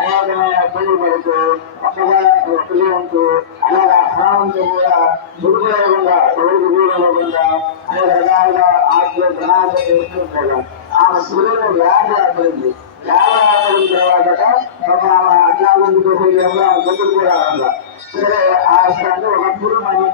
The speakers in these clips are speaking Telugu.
అనేకమైన ఇబ్బందులు పడుతూ ఒక్కగా ఒక్కలే ఉంటూ కూడా దురుపయోగంగా ఎవరికి దూరలేకుండా అనేక రకాలుగా ఆత్మ ప్రణాళిక చేస్తుంటాడు ఆమె శివుడు వ్యాధి ఏర్పడింది వ్యాధి ఏర్పడిన తర్వాత ఒక ఆమె అజ్ఞానం కూడా సరే ఆ ఒకప్పుడు మనం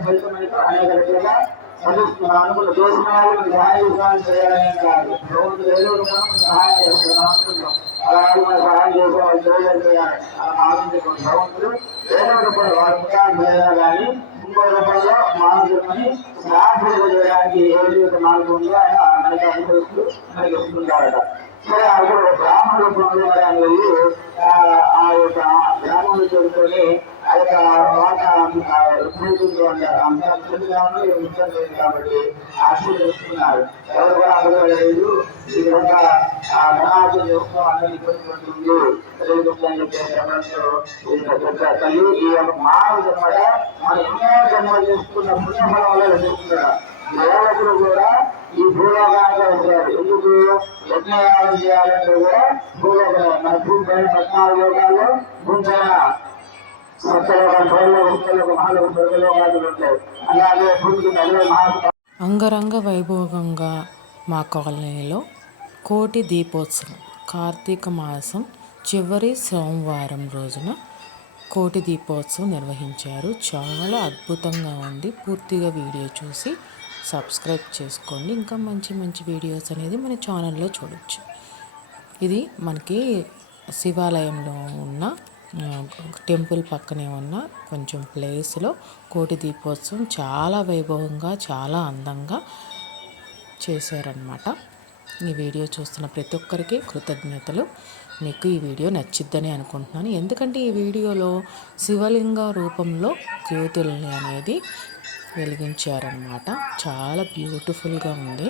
ఫలితం అనేక రకాలుగా అనుకున్న వాళ్ళకి విధానం చేయాలని కాదు ప్రభుత్వం ఏదో మనం సహాయం చేస్తున్నాం అనుకుంటున్నాం. అలాగే మనం సహాయం చేసే వాళ్ళు చేయలేదు చేయాలి అలా ఆలోచించుకున్న భగవంతుడు ఏదో రూపాయలు వాళ్ళ పుట్టాలు చేయాలి కానీ ఇంకో రూపంలో మానవుని సాధ్యం చేయడానికి ఏ ఒక మార్గం ఉందో ఆయన మనకి అనుభవిస్తూ మనకి ఇస్తుంటారట సరే అక్కడ బ్రాహ్మణ రూపంలో ఆయన వెళ్ళి ఆ యొక్క గ్రామంలో చెబుతూనే ఆ యొక్క యుద్ధం లేదు కాబట్టి ఆశీర్వదిస్తున్నారు. ఎవరు కూడా అడగలేదు. ఈ విధంగా ఆ ఇబ్బంది పడుతుంది అని ఎవరితో తల్లి ఈ యొక్క మానవ జన్మడ మనం ఎన్నో జన్మలు చేసుకున్న పుణ్యఫలం వల్ల దేవతలు కూడా ఈ భూలోకానికి ఉంటారు ఎందుకు? యజ్ఞయాలు చేయాలంటే కూడా భూలోకం మన భూమి పద్నాలుగు లోకాల్లో భూమి అంగరంగ వైభోగంగా మా కాలనీలో కోటి దీపోత్సవం కార్తీక మాసం చివరి సోమవారం రోజున కోటి దీపోత్సవం నిర్వహించారు. చాలా అద్భుతంగా ఉంది. పూర్తిగా వీడియో చూసి సబ్స్క్రైబ్ చేసుకోండి. ఇంకా మంచి మంచి వీడియోస్ అనేది మన ఛానల్లో చూడొచ్చు. ఇది మనకి శివాలయంలో ఉన్న టెంపుల్ పక్కనే ఉన్న కొంచెం ప్లేస్లో కోటి దీపోత్సవం చాలా వైభవంగా చాలా అందంగా చేశారనమాట ఈ వీడియో చూస్తున్న ప్రతి ఒక్కరికి కృతజ్ఞతలు. మీకు ఈ వీడియో నచ్చిద్దని అనుకుంటున్నాను. ఎందుకంటే ఈ వీడియోలో శివలింగ రూపంలో జ్యోతుల్ని అనేది వెలిగించారనమాట చాలా బ్యూటిఫుల్గా ఉంది.